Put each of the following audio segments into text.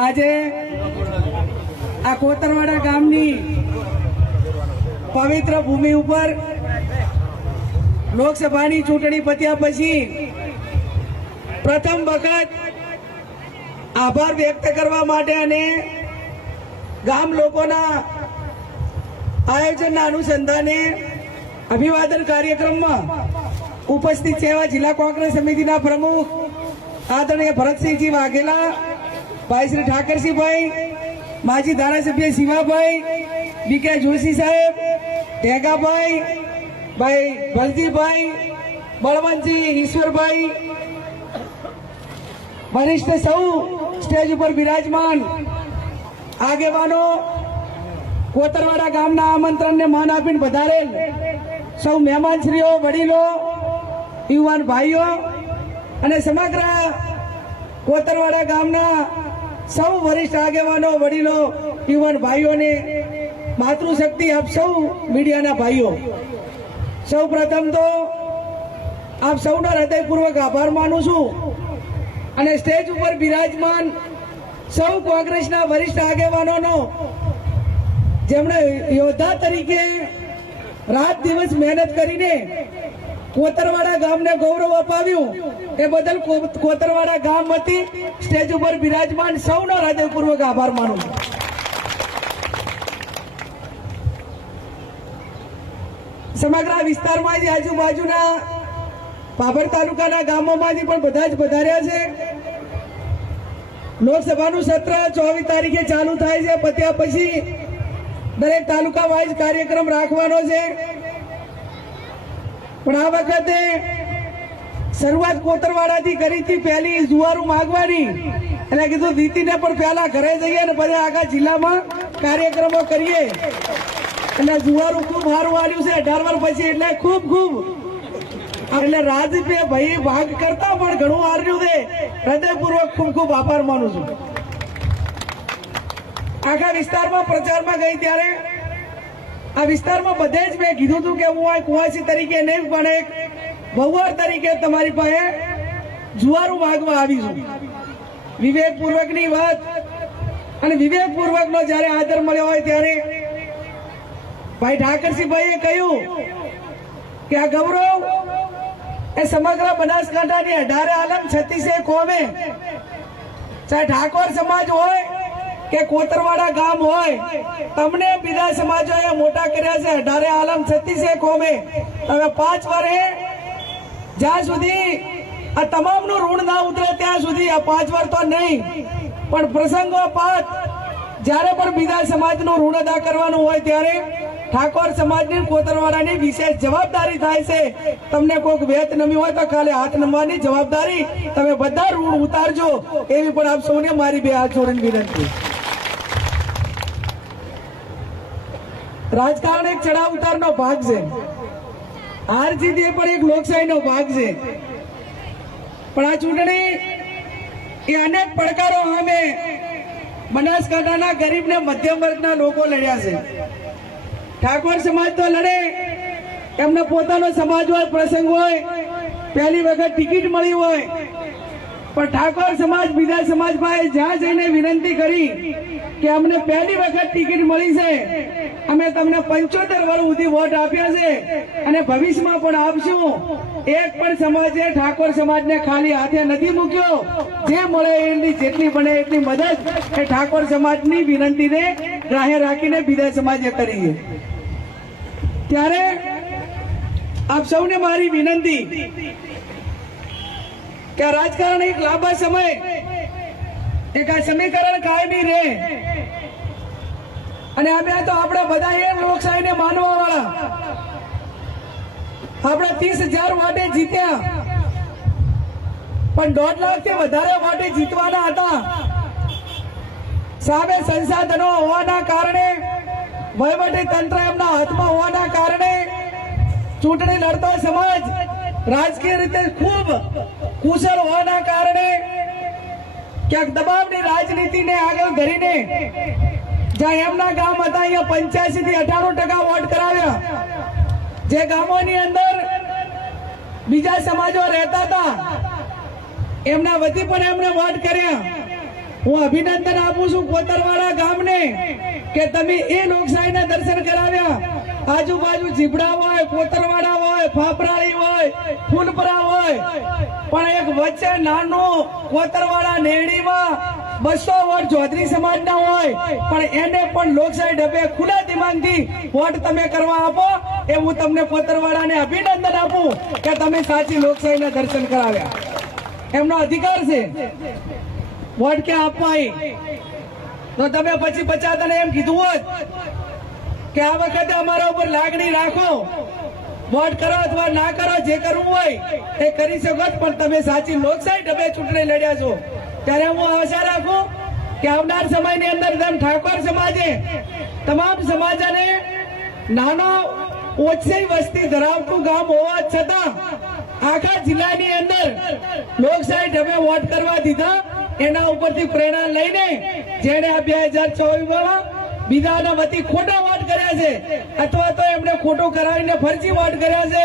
આજે આ કોતરવાડા ગામની પવિત્ર ભૂમિ ઉપર લોકસભાની ચૂંટણી પત્યા પછી પ્રથમ વખત આભાર વ્યક્ત કરવા માટે અને ગામ લોકોના આયોજનના અનુસંધાને અભિવાદન કાર્યક્રમમાં ઉપસ્થિત છે જિલ્લા કોંગ્રેસ સમિતિના પ્રમુખ આદરણીય ભરતસિંહજી વાઘેલા ભાઈ શ્રી ઠાકરસિંહભાઈ, માજી ધારાસભ્ય શિવાભાઈ, બીકે જોશી સાહેબ, ટેગાભાઈ, ભાઈ ભલજીભાઈ બળવંતજી ઈશ્વરભાઈ, વરિષ્ઠ સૌ સ્ટેજ ઉપર બિરાજમાન આગેવાનો, કોતરવાડા ગામના આમંત્રણને માન આપીને વધારેલ સૌ મહેમાનશ્રીઓ, વડીલો, યુવાન ભાઈઓ અને સમગ્ર કોતરવાડા ગામના સૌ વરિષ્ઠ આગેવાનો, વડીલો, યુવાન ભાઈઓને માતૃશક્તિ આપ સૌ મીડિયાના ભાઈઓ. સૌ પ્રથમ તો આપ સૌનો હૃદયપૂર્વક આભાર માનું છું અને સ્ટેજ ઉપર બિરાજમાન સૌ કોંગ્રેસના વરિષ્ઠ આગેવાનોનો, જેમણે યોદ્ધા તરીકે રાત દિવસ મહેનત કરીને કોતરવાડા ગામને ગૌરવ અપાવ્યું. એ બદલ કોતરવાડા ગામ હતી સ્ટેજ ઉપર બિરાજમાન સૌનો હૃદયપૂર્વક આભાર માનું સમગ્ર જે આજુબાજુના પાભર તાલુકાના ગામોમાંથી પણ બધા જ પધાર્યા છે. લોકસભાનું સત્ર ચોવીસ તારીખે ચાલુ થાય છે. પત્યા પછી દરેક તાલુકા વાઇઝ કાર્યક્રમ રાખવાનો છે. પણ આ વખતે શરૂઆત કોતરવાડાથી કરી હતી, પહેલી જુવારું માગવાની. એટલે કીધું, દીતીને પણ પહેલા ઘરે જઈએ અને પછી આખા જિલ્લામાં કાર્યક્રમો કરીએ. એટલે જુવારું ખૂબ સારું આવ્યું છે અઢાર વર્ષ પછી એટલે ખૂબ ખૂબ. એટલે રાજપે ભાઈ ભાગ કરતા પણ ઘણું હાર્યું છે. હૃદયપૂર્વક ખૂબ ખૂબ આભાર માનું છું. આખા વિસ્તારમાં પ્રચારમાં ગઈ ત્યારે આ વિસ્તારમાં બધે જ મેં કીધું હતું કે હું આ કુવાસી તરીકે નહીં પણ એક ભગવાન તરીકે તમારી પાસે જુવારું માગવા આવી છું. વિવેકપૂર્વકની વાત અને વિવેકપૂર્વકનો જ્યારે આદર મળ્યો હોય ત્યારે ભાઈ ઠાકરસિંહભાઈએ કહ્યું કે આ ગૌરવ એ સમગ્ર બનાસકાંઠાની અઢારે આલમ છત્તીસે કોમે. ચાહે ઠાકોર સમાજ હોય કે કોતરવાડા ગામ હોય, તમને બીજા સમાજોએ મોટા કર્યા છે, અઢારે આલમ છત્તીસે કોમે. તમે પાંચ વારે જ્યાં સુધી આ તમામનું ઋણ ના ઉતરે, ત્યાં સુધી આ પાંચ વાર તો નહીં. પણ પ્રસંગો પાંચ જ્યારે પણ બીજા સમાજનું ઋણ અદા કરવાનું હોય, ત્યારે ઠાકોર સમાજની કોતરવાળાની વિશેષ જવાબદારી થાય છે. તમને કોઈક વેત નમી હોય, તો ખાલી હાથ નમવાની જવાબદારી. તમે બધા ઋણ ઉતારજો, એવી પણ આપ સૌને મારી બે હાથ જોડીને વિનંતી. રાજકારણ એક ચડાવ ઉતારનો ભાગ છે. હાર એ પણ એક લોકશાહીનો ભાગ છે. પણ આ ચૂંટણી એ અનેક પડકારો સામે બનાસકાંઠાના ગરીબ ને મધ્યમ વર્ગના લોકો લડ્યા છે. ઠાકોર સમાજ તો લડે. એમને પોતાનો સમાજ પ્રસંગ હોય, પહેલી વખત ટિકિટ મળી હોય પણ ઠાકોર સમાજ બીજા સમાજ ભાઈ જ્યાં જઈને વિનંતી કરી કે અમને પહેલી વખત ટિકિટ મળી છે, અમે તમને પંચોતેર વર્ષ સુધી વોટ આપ્યા છે અને ભવિષ્યમાં પણ આપશું. એક પણ સમાજે ઠાકોર સમાજને ખાલી હાથે નથી મૂક્યો. જે મળે એની જેટલી બને એટલી મદદ એ ઠાકોર સમાજની વિનંતીને રાહે રાખીને બીજા સમાજે કરી ત્યારે આપ સૌને મારી વિનંતી કે રાજકારણ એક લાંબા સમય એક આ સમીકરણ કાયમી રહે. અને અમે તો આપણે બધા એ લોકશાહીને માનવા વાળા આપણે ત્રીસ હજાર વાટે જીત્યા. પણ દોઢ લાખથી વધારે વાટે જીતવાના હતા. સામે સંસાધનો હોવાના કારણે, વહીવટી તંત્ર એમના હાથમાં હોવાના કારણે, ચૂંટણી લડતો સમાજ રાજકીય રીતે ખૂબ કુશળ હોવાના કારણે ક્યાંક દબાવની રાજનીતિને આગળ ધરીને જ્યાં એમના ગામ હતા, અહીંયા પંચ્યાસી થી અઠાણું ટકા વોટ કરાવ્યા. જે ગામોની અંદર બીજા સમાજો રહેતા હતા, એમના વતી પણ એમને વોટ કર્યા. હું અભિનંદન આપું છું કોતરવાડા ગામને કે તમે એ લોકશાહીના દર્શન કરાવ્યા. આજુબાજુ જીબડા હોય, કોતરવાડા હોય, ફાફરાળી હોય, ફૂલપરા હોય. પણ એક વચ્ચે નાનું કોતરવાળા નેડીમાં બસો વોટ ચૌધરી સમાજના હોય. પણ એને પણ લોકશાહી ડબે ખુલ્લા દિમાગથી વોટ તમે કરવા આપો, એ હું તમને કોતરવાડાને અભિનંદન આપું કે તમે સાચી લોકશાહીના દર્શન કરાવ્યા. એમનો અધિકાર છે. વોટ ક્યાં આપવા એ? તો તમે પછી પચાતને એમ કીધું હોત કે આ વખતે અમારા ઉપર લાગણી રાખો. વોટ કરો અથવા ના કરો, જે કરવું હોય એ કરી શકો પણ તમે સાચી લોકશાહી ઢબે ચૂંટણી લડ્યા છો. ત્યારે હું આશા રાખું કે આવનાર સમયની અંદર તેમ ઠાકોર સમાજે તમામ સમાજને નાનો, ઓછી વસ્તી ધરાવતું ગામ હોવા છતાં આખા જિલ્લાની અંદર લોકશાહી ઢબે વોટ કરવા દીધા. એના ઉપરથી પ્રેરણા લઈને જેને બે હજાર ચોવીસ બીજાના વતી ખોટા કર્યા છે. અથવા તો એમને ખોટું કરાવીને ફરજી વોટ કર્યા છે.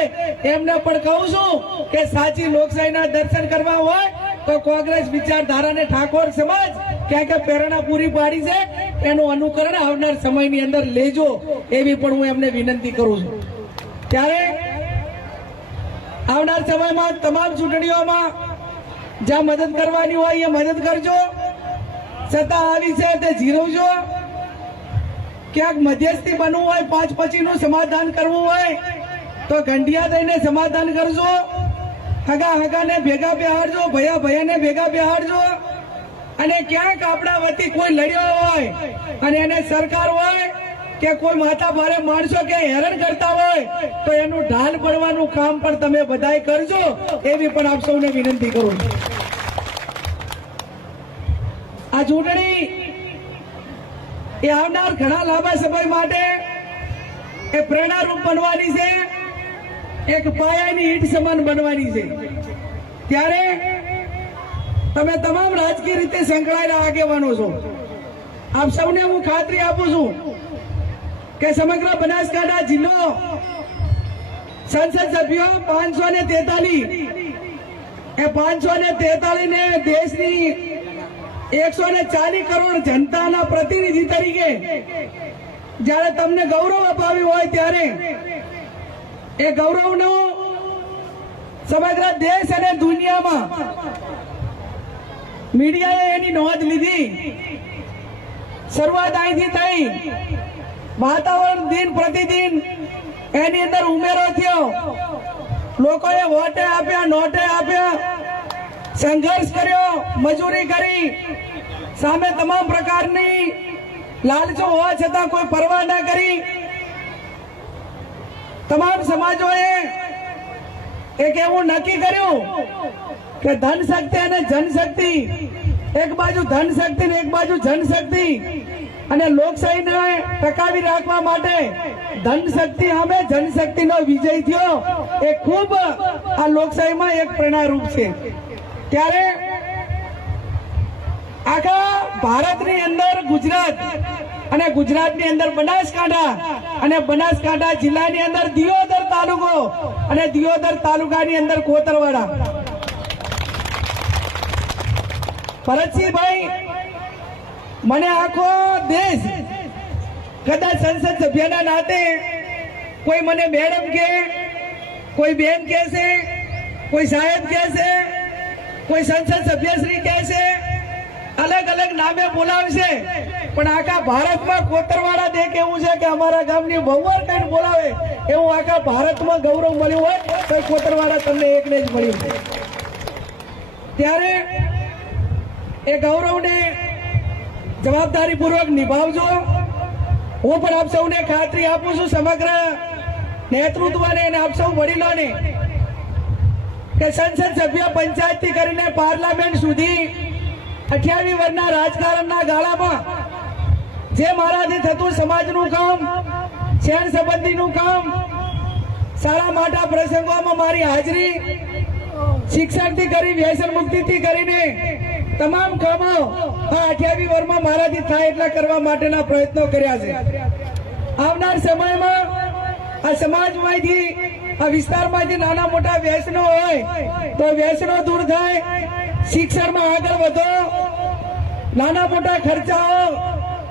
એમને પણ કહું છું કે સાચી લોકશાહીના દર્શન કરવા હોય તો કોંગ્રેસ વિચારધારાને ઠાકોર સમાજ ક્યાં ક્યાંક પ્રેરણા પૂરી પાડી છે, એનું અનુકરણ આવનાર સમયની અંદર લેજો એવી પણ હું એમને વિનંતી કરું છું. ત્યારે આવનાર સમયમાં તમામ ચૂંટણીઓમાં જ્યાં મદદ કરવાની હોય એ મદદ કરજો. સત્તા આવી છે તે જીરવજો ક્યાંક મધ્યસ્થી બનવું હોય, પાંચ પછીનું સમાધાન કરવું હોય, તો ગંઢિયા થઈને સમાધાન કરજો. હગા હગાને ભેગા બેહાડજો, ભયા ભયાને ભેગા બેહાડજો. અને ક્યાંક આપણા વતી કોઈ લડ્યો હોય અને એને સરકાર હોય કે કોઈ માથા ભારે માણસો કે હેરાન કરતા હોય, તો એનું ઢાલ પડવાનું કામ પણ તમે બધાય કરજો. એવી પણ આપ સૌને વિનંતી કરું આ ચૂંટણી એ આવનાર ઘણા લાંબા સમય માટે એ પ્રેરણારૂપ બનવાની છે, એક પાયાની ઈંટ સમાન બનવાની છે. ત્યારે તમે તમામ રાજકીય રીતે સંકળાયેલા આગેવાનો છો. આપ સૌને હું ખાતરી આપું છું કે સમગ્ર બનાસકાંઠા જિલ્લો સંસદ સભ્યો પાંચસો ને તેતાલીસ એ પાંચસો ને તેતાલીસ ને દેશની એકસો ને ચાલીસ કરોડ જનતાના પ્રતિનિધિ તરીકે જ્યારે તમને ગૌરવ અપાવ્યું હોય ત્યારે એ ગૌરવનો સમગ્ર દેશ અને દુનિયામાં મીડિયાએ એની નોંધ લીધી. શરૂઆત અહીંથી થઈ. વાતાવરણ દિન પ્રતિદિન એની અંદર ઉમેરો થયો. લોકોએ વોટે આપ્યા, નોટે આપ્યા. સંઘર્ષ કર્યો, મજૂરી કરી. સામે તમામ પ્રકારની લાલચો હોવા છતાં કોઈ પરવા ના કરી. તમામ સમાજોએ એક એવું નક્કી કર્યું કે ધન શક્તિ અને જનશક્તિ એક બાજુ ધન શક્તિ ને એક બાજુ જનશક્તિ અને લોકશાહીને ટકાવી રાખવા માટે ધન શક્તિ સામે જનશક્તિનો વિજય થયો એ ખૂબ આ લોકશાહીમાં એક પ્રેરણારૂપ છે. ત્યારે આખા ભારતની અંદર ગુજરાત અને ગુજરાતની અંદર બનાસકાંઠા અને બનાસકાંઠા જિલ્લાની અંદર દિયોદર તાલુકો અને દિયોદર તાલુકાની અંદર કોતરવાડા. ભરતસિંહભાઈ, મને આખો દેશ કદાચ સંસદ સભ્યના નાતે કોઈ મને મેડમ કે, કોઈ બેન કહેશે, કોઈ સાહેબ કહેશે કોઈ સંસદ સભ્યશ્રી કહેશે અલગ અલગ નામે બોલાવશે, પણ આખા ભારતમાં કોતરવાળા દેખ એવું છે કે અમારા ગામની બહુવાર કઈ બોલાવે, એવું આખા ભારતમાં ગૌરવ મળ્યું હોય, તો કોતરવાળા તમને એકને જ મળ્યું છે ત્યારે એ ગૌરવને જવાબદારીપૂર્વક નિભાવજો. હું પણ આપ સૌને ખાતરી આપું છું સમગ્ર નેતૃત્વને અને આપ સૌ વડીલોને કે સંસદ સભ્ય પંચાયતથી કરીને પાર્લામેન્ટ સુધી અઠ્યાવીસ વર્ષના રાજકારણના ગાળામાં જે મારાથી થતું સમાજનું કામ શહેર સંબંધીનું કામ, સારા માટા પ્રસંગોમાં મારી હાજરી, શિક્ષણથી કરી, વ્યસન મુક્તિથી કરીને તમામ કામો આ અઠ્યાવી વર્ષમાં મારાથી થાય એટલા કરવા માટેના પ્રયત્નો કર્યા છે. આવનાર સમયમાં આ સમાજમાંથી આ વિસ્તારમાંથી નાના મોટા વ્યસનો હોય, તો વ્યસનો દૂર થાય. શિક્ષણમાં આગળ વધો. નાના મોટા ખર્ચાઓ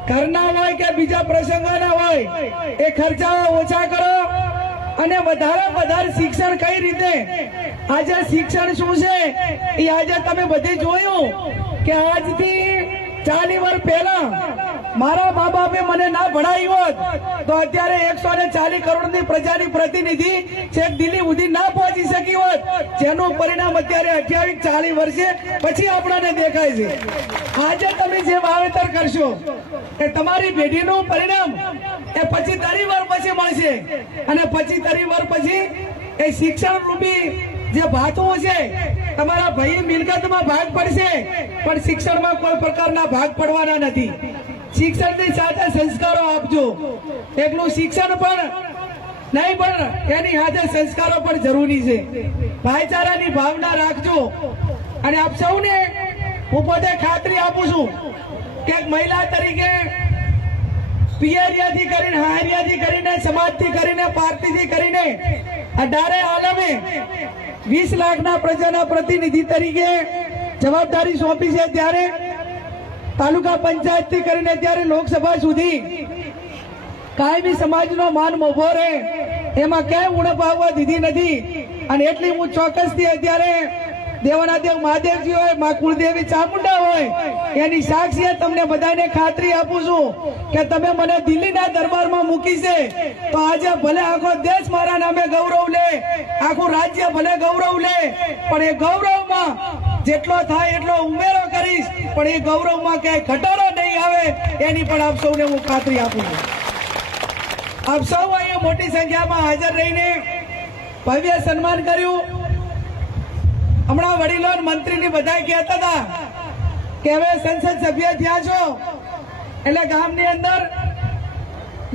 ઘરના હોય કે બીજા પ્રસંગોના હોય, એ ખર્ચાઓ ઓછા કરો. અને વધારે વધારે શિક્ષણ કઈ રીતે? આજે શિક્ષણ શું છે? એ આજે તમે બધે જોયું કે આજથી ચાલી વર્ષ પહેલા મારા મા બાપે મને ના ભણાવી હોત, તો અત્યારે એકસો ને ચાલીસ કરોડની પ્રજાની પ્રતિનિધિ છેક દિલ્હી સુધી ના પહોંચી શકી હોત. જેનું પરિણામ અત્યારે અઠ્યાવીસ, ચાલીસ વર્ષે પછી આપણને દેખાય છે. આજે તમે જે વાવેતર કરશો, એ તમારી પેઢીનું પરિણામ એ પછી તરી વાર પછી મળશે. અને પછી તરી વાર પછી એ શિક્ષણ રૂપી જે ભાતું છે, તમારા ભાઈ મિલકતમાં ભાગ પડશે, પણ શિક્ષણમાં કોઈ પ્રકારના ભાગ પડવાના નથી. શિક્ષણની સાથે સંસ્કારો આપજો. એકલું શિક્ષણ પણ નહીં, પણ એની સાથે સંસ્કારો પણ જરૂરી છે. ભાઈચારાની ભાવના રાખજો. અને આપ સૌને હું પોતે ખાતરી આપું છું કે મહિલા તરીકે પિયરિયાથી કરીને હારિયાથી કરીને, સમાજથી કરીને, પાર્ટીથી કરીને અઢારે આલમે વીસ લાખના પ્રજાના પ્રતિનિધિ તરીકે જવાબદારી સોંપી છે ત્યારે તાલુકા પંચાયતથી કરીને ત્યારે લોકસભા સુધી કાયમી સમાજનો માન મોભો રહે. એમાં ક્યાંય ઉણપ આવવા દીધી નથી. અને એટલી હું ચોક્કસથી અત્યારે દેવાના દેવ મહાદેવજી હોય, મા કુળદેવી ચામુંડા હોય, એની સાક્ષીએ તમને બધાને ખાતરી આપું છું કે તમે મને દિલ્હીના દરબારમાં મૂકી છે, તો આજે ભલે આખો દેશ મારા નામે ગૌરવ લે, આખું રાજ્ય ભલે ગૌરવ લે, પણ એ ગૌરવમાં જેટલો થાય એટલો ઉમેરો કરીશ, પણ એ ગૌરવમાં ક્યાંય ઘટાડો નહીં આવે, એની પણ આપ સૌને હું ખાતરી આપું છું. આપ સૌ અહીંયા મોટી સંખ્યામાં હાજર રહીને ભવ્ય સન્માન કર્યું. હમણાં વડીલો મંત્રીની બધા કહેતા હતા કે હવે સંસદ સભ્ય થયા છો. એટલે ગામની અંદર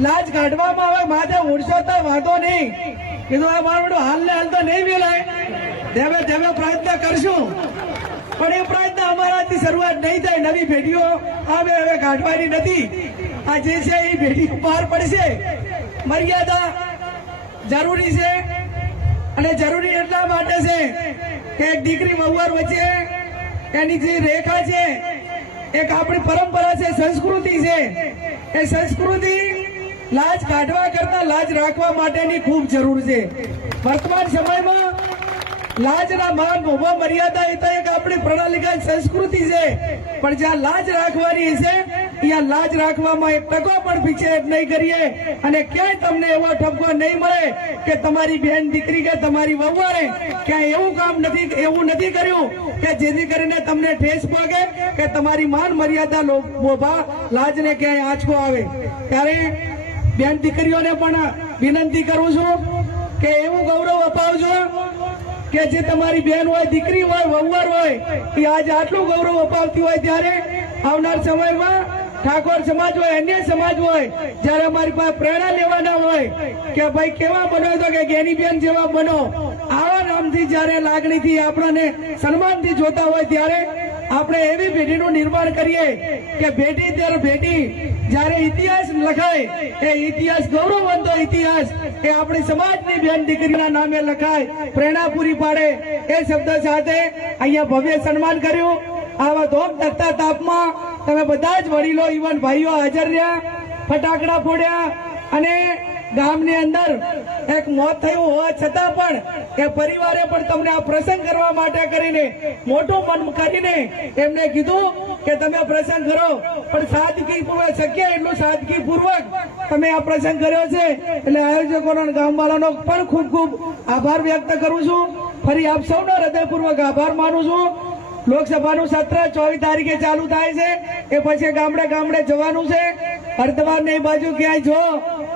લાજ કાઢવામાં આવે, માથે ઉડશો તો વાંધો નહીં. કીધું આ મારું હાલ ને હાલ તો નહીં મિલાય. ધેવે ધેવે પ્રયત્ન કરશું. પણ એ પ્રયત્ન અમારાથી શરૂઆત નહીં થાય. નવી પેઢીઓ આવે, હવે કાઢવાની નથી. આ જે છે એ પેઢી બહાર પડશે. મર્યાદા જરૂરી છે અને જરૂરી એટલા માટે છે કે એક દીકરી મહુવાર વચ્ચે એની જે રેખા છે, એક આપણી પરંપરા છે, સંસ્કૃતિ છે, એ સંસ્કૃતિ લાજ કાઢવા કરતા લાજ રાખવા માટેની ખૂબ જરૂર છે. વર્તમાન સમયમાં લાજના માન ઊભો મર્યાદા એ તો એક આપણી પ્રણાલિકા સંસ્કૃતિ છે, પણ જ્યાં લાજ રાખવાની છે ત્યાં લાજ રાખવામાં એક ટકો પણ પીછે નહીં કરીએ. અને ક્યાંય તમને એવો ઠપકો નહીં મળે કે તમારી બહેન દીકરી કે તમારી વહુવારે ક્યાંય એવું કામ નથી, એવું નથી કર્યું કે જેથી કરીને તમને ઠેસ પગે કે તમારી માન મર્યાદા લો- બોભા લાજને ક્યાંય આંચકો આવે. ત્યારે બેન દીકરીઓને પણ વિનંતી કરું છું કે એવું ગૌરવ અપાવજો કે જે તમારી બેન હોય, દીકરી હોય, વહુવાર હોય, એ આજે આટલું ગૌરવ અપાવતી હોય ત્યારે આવનાર સમયમાં ઠાકોર સમાજ હોય, અન્ય સમાજ હોય, જ્યારે અમારી પાસે પ્રેરણા લેવાના હોય, કે ભાઈ કેવા બનો તો કે ગેની બેન જેવા બનો? આવા નામથી જ્યારે લાગણીથી આપણને સન્માનથી જોતા હોય, ત્યારે આપણે એવી પેઢીનું નિર્માણ કરીએ કે ભેટી ત્યારે ભેટી જ્યારે ઇતિહાસ લખાય, એ ઇતિહાસ ગૌરવવંતો ઇતિહાસ એ આપણી સમાજની બેન દીકરીના નામે લખાય, પ્રેરણા પૂરી પાડે. એ શબ્દ સાથે અહીંયા ભવ્ય સન્માન કર્યું. આવા ધોમ તખતા તાપમાં તમે બધા જ વડીલો ઇવન ભાઈઓ હાજર રહ્યા, ફટાકડા ફોડ્યા અને ગામની અંદર એક મોત થયું હોવા છતાં પણ એ પરિવારે પણ તમને આ પ્રસંગ કરવા માટે કરીને, મોટું મન કરીને એમને કીધું કે તમે પ્રસંગ કરો. પણ સાદગી પૂર્વક શક્ય એટલું સાદગી પૂર્વક તમે આ પ્રસંગ કર્યો છે. એટલે આયોજકોનો ગામવાળાનો પણ ખૂબ ખૂબ આભાર વ્યક્ત કરું છું. ફરી આપ સૌનો હૃદયપૂર્વક આભાર માનું છું. લોકસભાનું સત્ર ચોવીસ તારીખે ચાલુ થાય છે. એ પછી ગામડે ગામડે જવાનું છે. હરદ્વાર ને બાજુ ક્યાંય જો,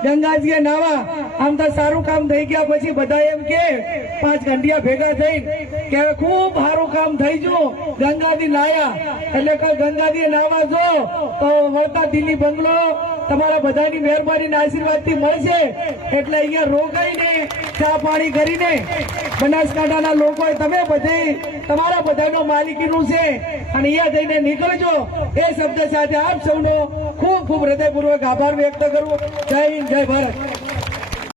ગંગાજીએ નાવા, આમ તો સારું કામ થઈ ગયા પછી બધા એમ કે, પાંચ ઘંટિયા ભેગા થઈને કે ખૂબ સારું કામ થઈ ગયું. ગંગાજી નાયા એટલે ગંગાજી નાવા જો, તો વળતા દિલ્હી બંગલો તમારા બધાની મહેરબાની ના આશીર્વાદથી મળશે. એટલે અહીંયા રોકાઈને ચા પાણી કરીને બનાસકાંઠાના લોકો તમે બધે તમારા બધાનો માલિકીનું છે. અને અહીંયા જઈને નીકળજો. એ શબ્દ સાથે આપ સૌનો ખૂબ ખૂબ હૃદયપૂર્વક આભાર વ્યક્ત કરું. જય હિન્દ, જય ભારત.